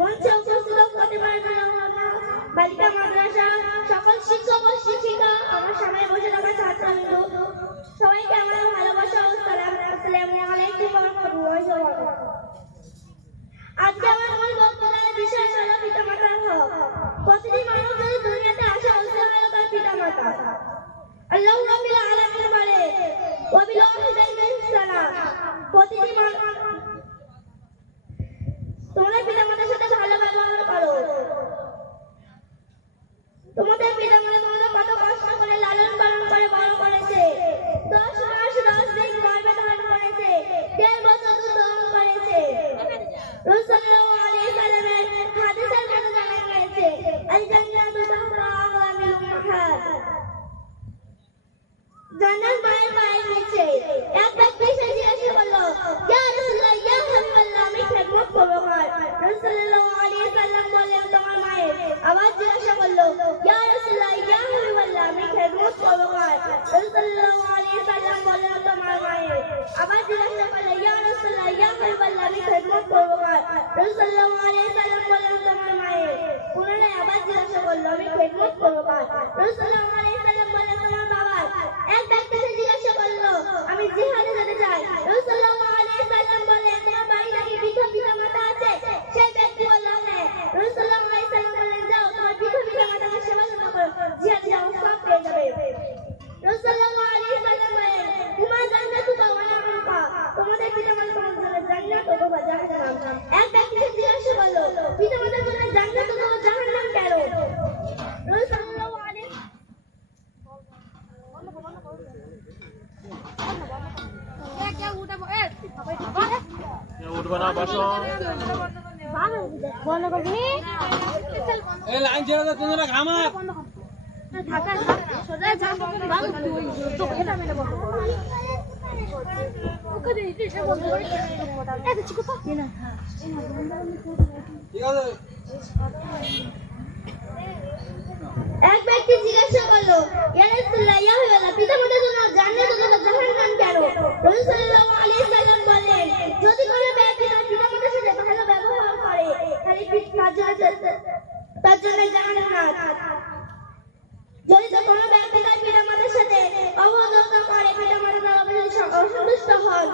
মঞ্চে উপস্থিত বালিকা মাদ্রাসা সকল শিক্ষক ও শিক্ষিকা, আমার সামনে বসে থাকা ছাত্রবৃন্দ, সবাইকে আমার ভালোবাসা ও সালাম। আসসালামু আলাইকুম ওয়া রাহমাতুল্লাহি ওয়া বারাকাতুহু। আজকে আমার মূল বক্তব্যের বিষয় হলো পিতামাতার হক। প্রতিটি মানুষ যদি দুনিয়াতে আসে অবশ্যই হলো তার পিতামাতা। আল্লাহ রাব্বুল আলামিন বলে ওয়া বিল ওয়ালিদাইনি ইহসানা, প্রতিটি তোমরা পিতামাতার সাথে ভালো ব্যবহার করো। তোমাদের পিতামাতা তোমাদের কত কষ্ট করে লালন পালন করে বড় করেছে, 10 মাস 10 দিন গর্ভে ধারণ করেছে, 1.5 বছর দুধ দহন করেছে। রাসূল সাল্লাল্লাহু আলাইহি সাল্লামের হাদিসের মধ্যে জানা গিয়েছে আল জান্নাতু তাহতা আকদামিল উম্মাহাত, জান্নাত মায়ের পায়ের নিচে। এক ব্যক্তি এসে জিজ্ঞাসা করলো, ইয়া রাসূলুল্লাহ, ইয়া হাবিবাল্লাহ, আমি খেদমত করব কার? রাসূল সাল্লাল্লাহু আলাইহি সাল্লাম বললেন তোমার মায়ের। আবার জিজ্ঞাসা করলো, ইয়া রাসূলুল্লাহ, ইয়া হাবিবাল্লাহ, আমি খেদমত করব কার? রাসূল সাল্লাল্লাহু আলাইহি সাল্লাম বললেন তোমার মায়ের। আবার জিজ্ঞাসা করলো, ইয়া রাসূলুল্লাহ, ইয়া হাবিবাল্লাহ, আমি খেদমত করব কার? রাসূল সাল্লাল্লাহু আলাইহি সাল্লাম বললেন তোমার মায়ের। পুনরায় আবার জিজ্ঞাসা করলো, আমি খেদমত করব কার? রাসূল সাল্লাল্লাহু আলাইহি সাল্লাম বললেন তোমার বাবার। এক ব্যক্তি এসে জিজ্ঞাসা করলো, আমি জিহাদে যেতে চাই। রাসূল সাল্লাল্লাহু আলাইহি সাল্লাম বললেন তোমার বাড়ি নাকি পিতা-মাতা আছে? সেই ব্যক্তি বলল হ্যাঁ। রাসূল সাল্লাল্লাহু আলাইহি সাল্লাম বললেন যাও তোমার পিতা-মাতাকে সেবা যত্ন করো, জিহাদে যাও, সব পেয়ে যাবে। রাসূল সাল্লাল্লাহু আলাইহি সাল্লাম বললেন হুমা জান্নাতুকা ওয়া না'মুকা, তোমাদের পিতা-মাতা তোমাদের জন্য জান্নাত অথবা জাহান্নাম। এক ব্যক্তি এসে জিজ্ঞাসা করলো, পিতা-মাতার জন্য জান্নাত অথবা জাহান্নাম কেন? রাসূল সাল্লাল্লাহু আলাইহি উঠবে না, বসো। এই লাইন ছেড়ে দাও, তোমরা ঘামাক। ঠিক আছে। এক ব্যক্তি জিজ্ঞাসা করলো, ইয়া রাসূলুল্লাহ, ইয়া হাবিবাল্লাহ, পিতামাতার জন্য জান্নাত অথবা জাহান্নাম কেন? রাসূল সাল্লাল্লাহু আলাইহি সাল্লাম বললেন যদি কোনো ব্যক্তি তার পিতামাতার সাথে ভালো ব্যবহার করে তার জন্য জান্নাত। যদি কোনো ব্যক্তি তার পিতামাতার সাথে অবহেলা করে, পিতামাতা তার অসন্তুষ্ট হন,